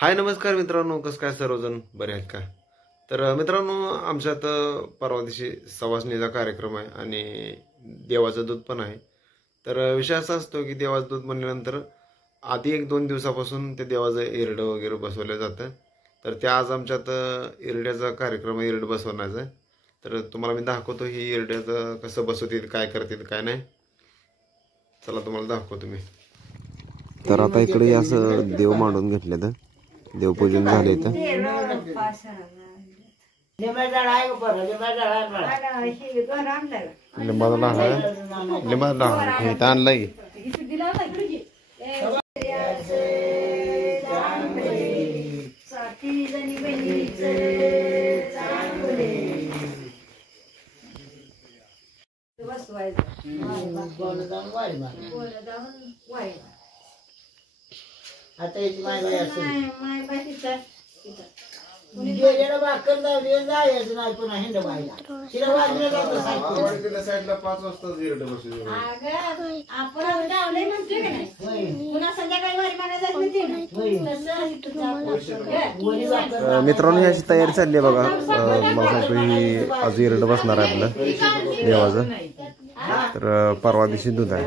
हाय नमस्कार मित्रांनो, कसं काय सर्वजण बरे आहेत का? तर मित्रांनो, आमच्यात परवा दिवशी सवासणीचा कार्यक्रम आहे आणि देवाचं दूध पण आहे. तर विषय असा असतो की देवाचं दूध म्हणल्यानंतर आधी 1-2 दिवसापासून ते देवाचं इरडं वगैरे बसवलं जातं. तर त्या आज आमच्यात इरड्याचा कार्यक्रम आहे, इरडं बसवण्याचा आहे. तर तुम्हाला मी दाखवतो ही इरड्याचं कसं बसवतील, काय करतील काय नाही. चला तुम्हाला दाखवतो मी. तर आता इकडे असं देव मांडून घेतले तर देवपूजन झाले तर लिंबाचा आणलाय. आता याची माय गेलेला भाकर जाऊ जायचं नाही पुन्हा हिंड बायला तिला वाजलं जातं साईडला 5 वाजता आपण गावले म्हणतोय का नाही, पुन्हा संध्याकाळी वारी मागायला जायचं. मित्रांनो, याची तयारी चालली आहे बघा. मला सांगतो ही आज इरड बसणार आहे आपलं देवाचं. तर परवा दिवशी दूध आहे.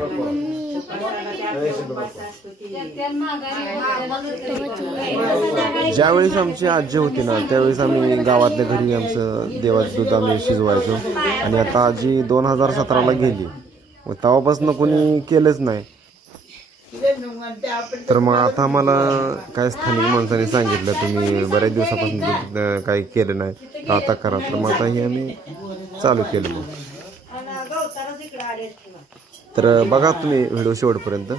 ज्यावेळेस आमची आजी होती ना त्यावेळेस आम्ही गावातल्या घरी आमचं देवाचं दूध आम्ही शिजवायचो. आणि आता आजी 2017ला गेली, मग तेव्हापासून कोणी केलंच नाही. तर मग आता आम्हाला काय स्थानिक माणसाने सांगितलं तुम्ही बऱ्याच दिवसापासून दूध काही केलं नाही तर आता करा. तर मग आता हे आम्ही चालू केलं. मग तर बघा तुम्ही व्हिडिओ शेवटपर्यंत,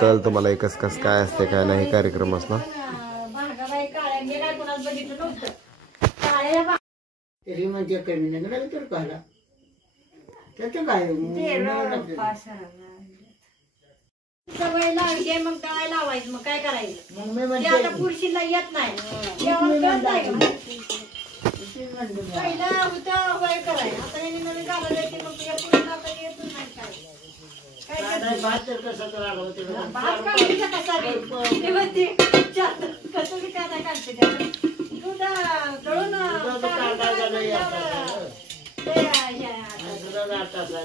कळेल तुम्हाला एकच कस काय असते काय नाही कार्यक्रम असणार. तरी म्हणजे कमी नाही तर पाहिला त्याचं काय सवय लागली मग दळाय लावायचं. मग काय करायचं, मग मी ते आता पुरुषीला येत नाही. पहिला होतं वय करायचं, आता यांनी नवीन घालायला येते. मग तुझ्या पुरुषाला आता येतच नाही. काय भात तर कसं करावं भात काढायचा कसा बी ते म्हणते कसं बी काय नाही काढते त्याला दूध दळून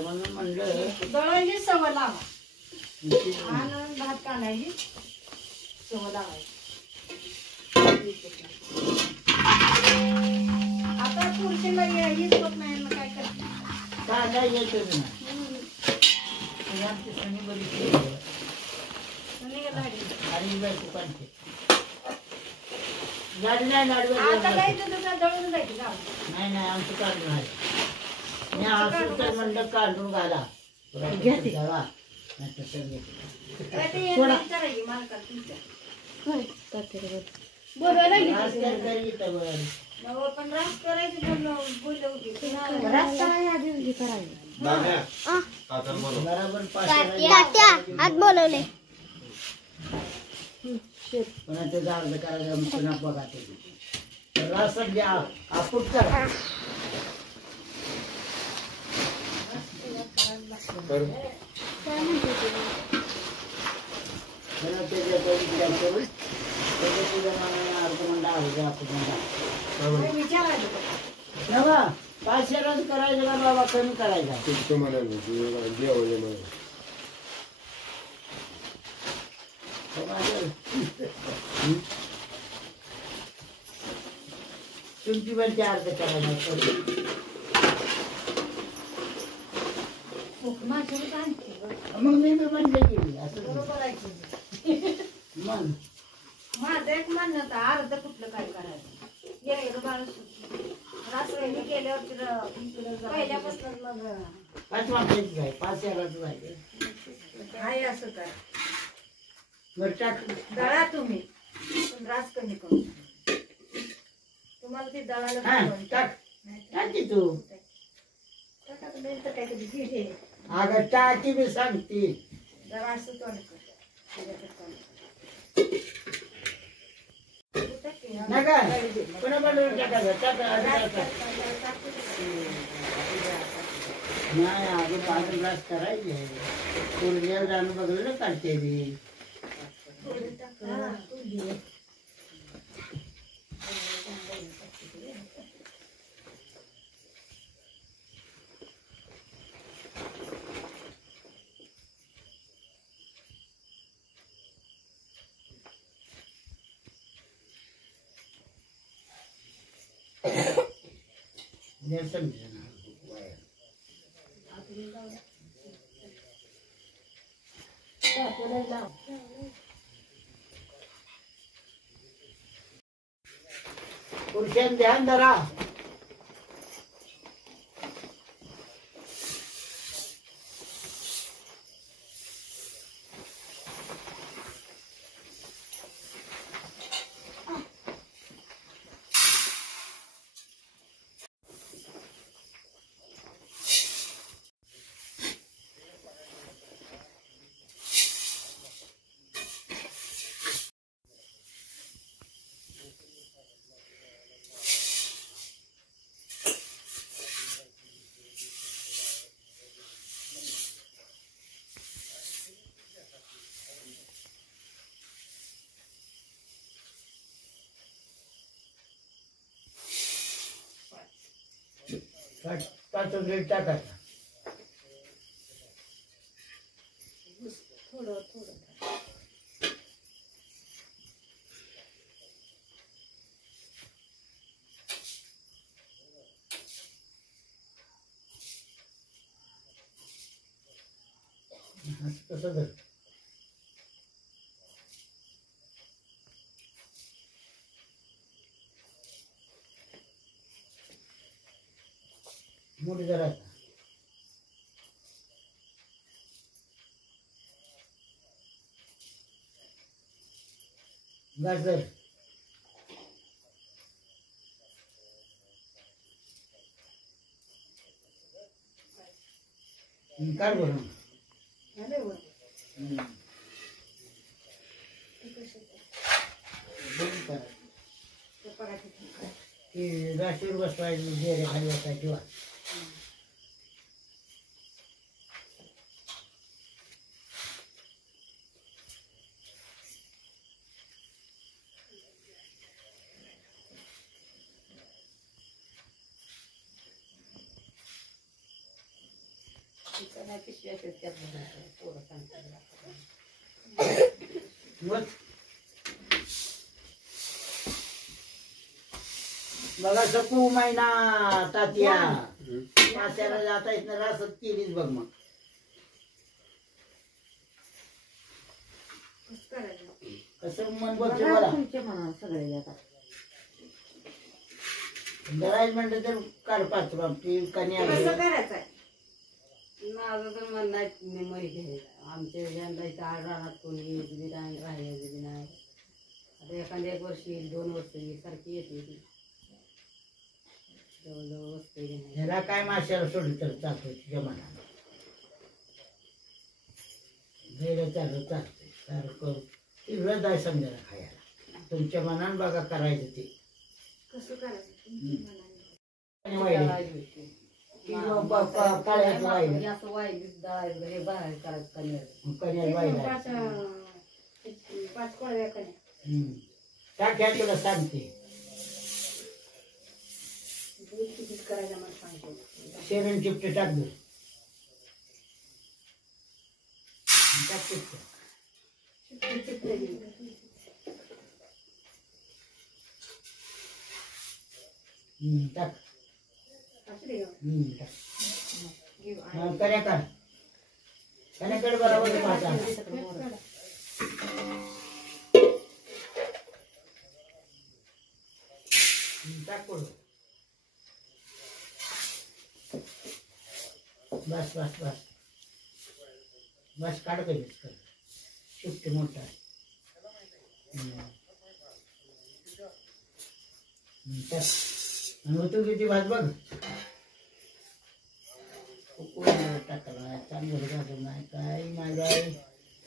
म्हणून म्हणलं दळायची सवय लावा आणि भात काढायची सवय लावायची. आता पुरुषाला हेच होत नाही. मग काय करते काय येतं गाडी नाही नाही आमचं काढून आहे. मी असं म्हणलं काढून घाला पण रास करायचं बरोबर बोलवले पुन्हा ते जाग करायचं पुन्हा बघा ते रास द्या आपूट करा. पाचशे रस करायचं का बाबा कमी करायचा तुमची पण ते अर्ध करायला मग मी म्हणलं गेली असं मग माझं एक म्हणणं होतं अर्ध कुठलं काय करायचं माणूस रासवणी केल्यावर पहिल्यापासून मग 5 वाजताची आहे 5 यालाच आहे काय असं काय बरं टाक दळा तुम्ही पण रास कमी करू. तुम्हाला ते दळाला टाक टाकी तू काय कधी घे अगं टाकी मी सांगते जरा असं तोंड कर नका पुन्हा बनवून टाकायचं नाही अगं 5 ग्लास करायचे पूर्वीला जाणून बघलं काढते मी समजा पुरुषांनी ध्यान धरा. पाच रेट टाकायचा. थोडं थोडं कसं धर. मोठी धरायचा. गाजर काढ बरं. झाले वर ते पराठे की राशीवर बसवायचं जे खाली बसायची किंवा मग बघा सकू महिना तात्या माश्याला जाता येत ना रासत केलीच बघ. मग कसं मन बघते मला सगळे जातात. धरायच म्हणलं तर काढ पात्र आपली कन्या कसं करायचंय? माझं तर म्हणणं आहे निमय घ्यायला. आमच्या यंदा इथं रानात कोणी येत बी नाही, राहायचं बी नाही. आता एखाद्या 1 वर्ष येईल, 2 वर्ष येईल, सारखी येते ती. जवळजवळ वस्तू नाही. ह्याला काय माश्याला सोडलं तर चालतो तुझ्या मनाला. गेलं चालू चालतंय सारखं ते व्रत आहे समजायला खायला. तुमच्या मनानं बघा करायचं ते. कसं करायचं? आणि वाईट. काळ्याचं वाईट. असं वाईट दळायचं, हे बाहेर करायचं कन्या. कन्या वाईट आहे. 5 कोळ्या कन्या टाक घ्या तुला सांगते. कितीच करायचं मला सांगतो. शेरण चिपटे टाक दे. टाक चिपटे. टाक. टाक. कन्या काढ. कन्याकडे बरोबर पाहता. टाक पडू. बस बस बस बस काढ कधीच कर. शिफ्ट मोठा तू किती भात बघ. टाकला चांगलं भाजून नाही काय माझ्या आई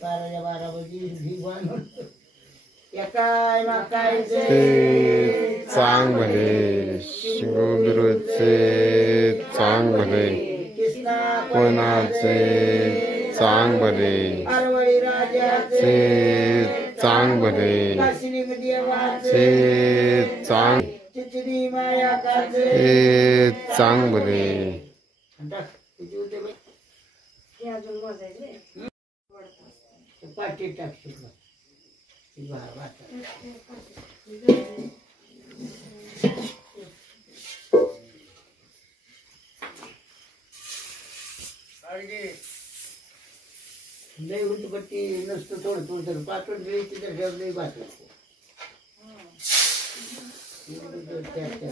12 वाजी बनवून काय ना काय चांग भले शिवगुरुचे चांग भले कोणाचे चांग भले अरवळी राजाचे से चांग भले काशिनी देवाचे से चांग चिचरी मायाकाचे से चांग भले टाक. किती होते बाई? ते अजून मोजायचे. पाठी टाक शिकवा. लय उंचपट्टी नसतं थोडं थोडं पातळ मिळते त्याच्यावर लई पातळ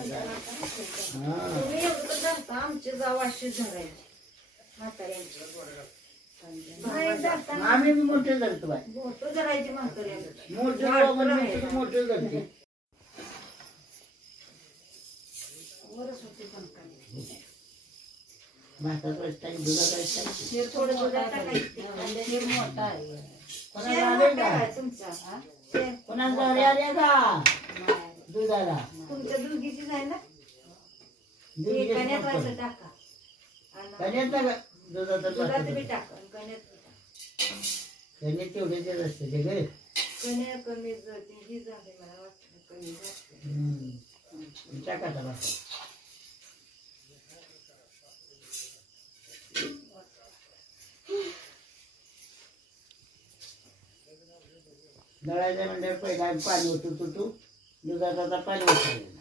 हा तुम्ही एवढं धरता आमचे जाव अशी धरायची म्हाताऱ्यांची नाही धरताना आम्ही बी मोठे धरतो बाय बोट धरायची म्हाताऱ्यांची मोठे मोठे धरते वरच होती पण काय भातात वाजता दुधात वाजता शेर थोडं दुधात टाकायचं शेर मोठा आहे कोणाला शेर आले मोठा का आहे तुमचा हा? शेर कोणाला आले का दुधाला तुमच्या दुधीचीच आहे ना दूध ते घेत कण्यात नव्हतं. व्हायचं टाका आणि कण्यात ना दुधाचं दुधात बी पातळ. टाका आणि कण्यात बी टाका कण्यात तेवढे देत असते ते गे कण्या कमी जाते ही झाली मला वाटतं कमी जाते टाका त्याला दळायचं म्हणजे पहिला पाणी होतं तुटू दुधात आता पाणी होतं